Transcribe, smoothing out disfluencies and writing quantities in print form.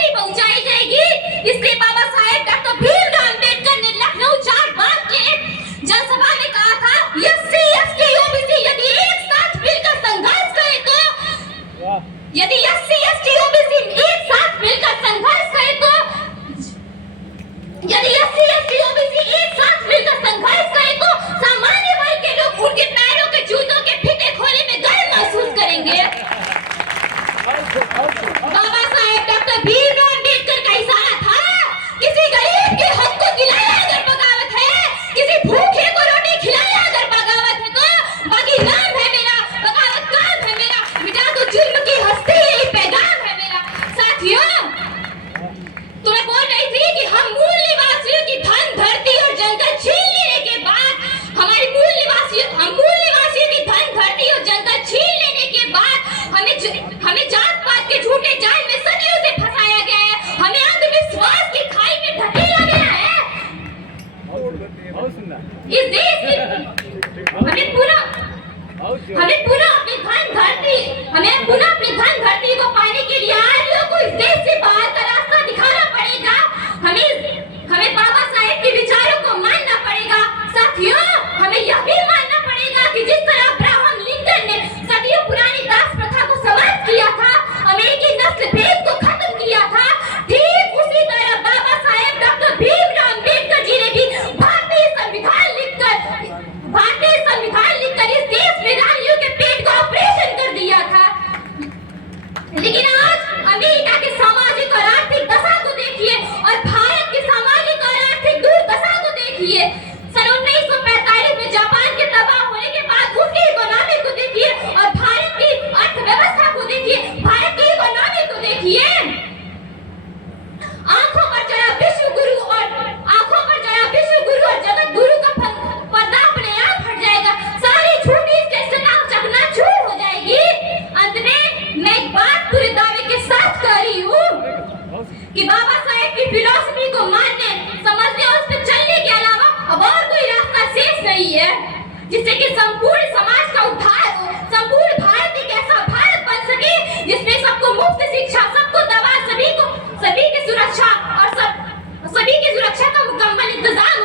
नहीं पहुंचाई जाएगी। इसलिए बाबा साहेब डॉक्टर भीमराव अम्बेडकर ने लखनऊ 4 बाग के जनसभा में कहा था, एससी एसटी ओबीसी यदि एक साथ मिलकर संघर्ष करे तो, यदि एससी एसटी ओबीसी एक साथ मिलकर संघर्ष करे तो, यदि एससी एसटी ओबीसी एक साथ मिलकर संघर्ष करे तो सामान्य वर्ग के लोग उनके पैरों के जूतों के फीते खोलने में गर्व महसूस करेंगे। बाबा साहेब डॉक्टर भीमराव अम्बेडकर का इशारा था, किसी गरीब के हक को दिलाया अगर बगावत है, किसी भूखे को रोटी खिलाया अगर बगावत है तो बाकी नाम है मेरा, बगावत काम है मेरा, मिटा दो जुल्म की हस्ती यही पैगाम है मेरा। साथियों, तुम्हें बोल रही थी कि हम मूल निवासियों की धन धरती और जंगल छीन लेने के बाद, हम मूल निवासियों की धन धरती और जंगल छीन लेने के बाद हमें जात पात के झूठे जाल में सदियों से फंसाया गया है, हमें अंधविश्वास की खाई में ढकेला गया है। इस देश की हमें पुनः अपनी धन धरती को पाने के लिए आर्यों को इस देश से बाहर का रास्ता दिखाना पड़ेगा। हमें बाबा साहेब के विचारों को मानना पड़ेगा। साथियों, हमें यह भी मानना पड़ेगा कि जिस तरह अब्राहम लिंकन ने सदियों पुरानी दास प्रथा को समाप्त किया था, अमेरिकी नस्ल भेद को खत्म किया था, ठीक उसी तरह बाबा साहेब डॉक्टर भीमराव अम्बेडकर जी ने भी भारतीय संविधान लिखकर इस देश में रानियों के पेट का ऑपरेशन कर दिया था। लेकिन आज अमेरिका की सामाजिक और आर्थिक दशा को देखिए और भारत की सामाजिक और आर्थिक दुर्दशा को देखिए। सन 1945 में जापान के तबाह होने के बाद उसकी इकोनॉमी को देखिए और भारत की अर्थव्यवस्था को देखिए, भारत की इकोनॉमी को देखिए। आंखों पर जरा विश्व गुरु और जगत गुरु का पर्दा अपने आप हट जाएगा, सारी झूठी श्रेष्ठता चकनाचूर हो जाएगी। अंत में मैं एक बात पूरे दावे के साथ कह रही हूँ कि बाबा साहेब की फिलॉसफी को मानने, समझने और उस पर चलने के अलावा अब और कोई रास्ता शेष नहीं है, जिससे कि संपूर्ण समाज का उद्धार हो, संपूर्ण भारत एक ऐसा भारत बन सके जिसमें सबको मुफ्त शिक्षा, सबको दवा, सभी की सुरक्षा का मुकम्मल इंतजाम